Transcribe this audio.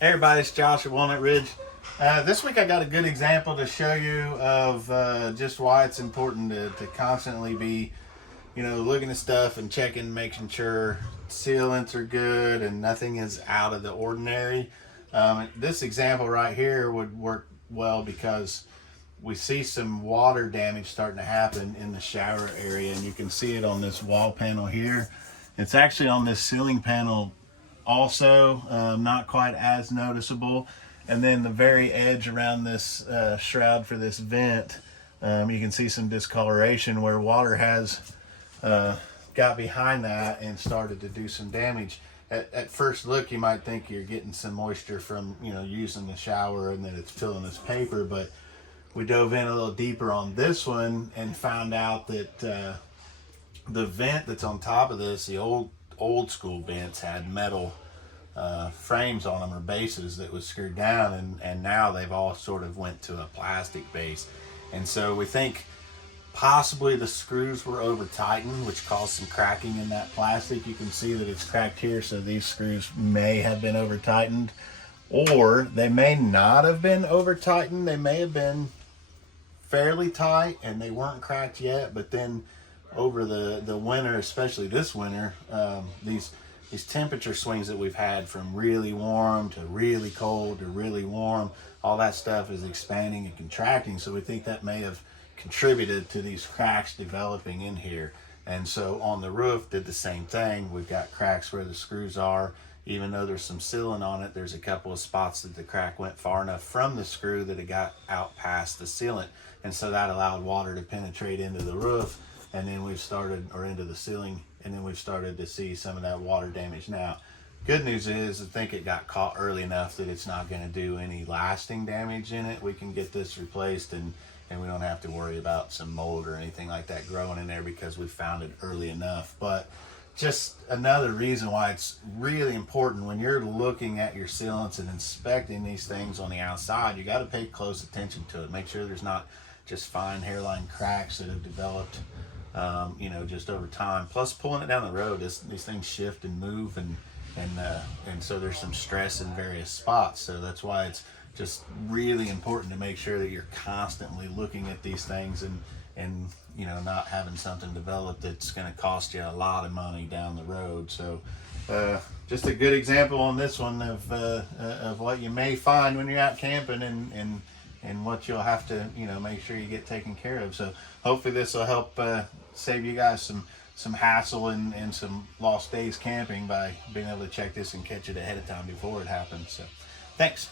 Hey everybody, it's Josh at Walnut Ridge. This week I got a good example to show you of just why it's important to constantly be, looking at stuff and checking, making sure sealants are good and nothing is out of the ordinary. This example right here would work well because we see some water damage starting to happen in the shower area, and you can see it on this wall panel here. It's actually on this ceiling panel also, not quite as noticeable. And then the very edge around this shroud for this vent, you can see some discoloration where water has got behind that and started to do some damage. At first look, you might think you're getting some moisture from using the shower and that it's filling this paper, but we dove in a little deeper on this one and found out that the vent that's on top of this, the old school vents, had metal frames on them, or bases that was screwed down, and now they've all sort of went to a plastic base. And so we think possibly the screws were over tightened, which caused some cracking in that plastic. You can see that it's cracked here, so these screws may have been over tightened, or they may not have been over tightened. They may have been fairly tight and they weren't cracked yet, but then over the winter, especially this winter, these temperature swings that we've had from really warm to really cold to really warm, all that stuff is expanding and contracting. So we think that may have contributed to these cracks developing in here. And so on the roof, did the same thing. We've got cracks where the screws are. Even though there's some sealant on it, there's a couple of spots that the crack went far enough from the screw that it got out past the sealant. And so that allowed water to penetrate into the roof, and then we've started, or into the ceiling, and then we've started to see some of that water damage. Now, good news is I think it got caught early enough that it's not going to do any lasting damage in it. We can get this replaced, and we don't have to worry about some mold or anything like that growing in there because we found it early enough. But just another reason why it's really important when you're looking at your sealants and inspecting these things on the outside, you got to pay close attention to it. Make sure there's not just fine hairline cracks that have developed just over time. Plus, pulling it down the road, these things shift and move, and so there's some stress in various spots. So that's why it's just really important to make sure that you're constantly looking at these things and not having something develop that's going to cost you a lot of money down the road. So just a good example on this one of what you may find when you're out camping, and what you'll have to make sure you get taken care of. So hopefully this will help save you guys some hassle and some lost days camping by being able to check this and catch it ahead of time before it happens. So thanks.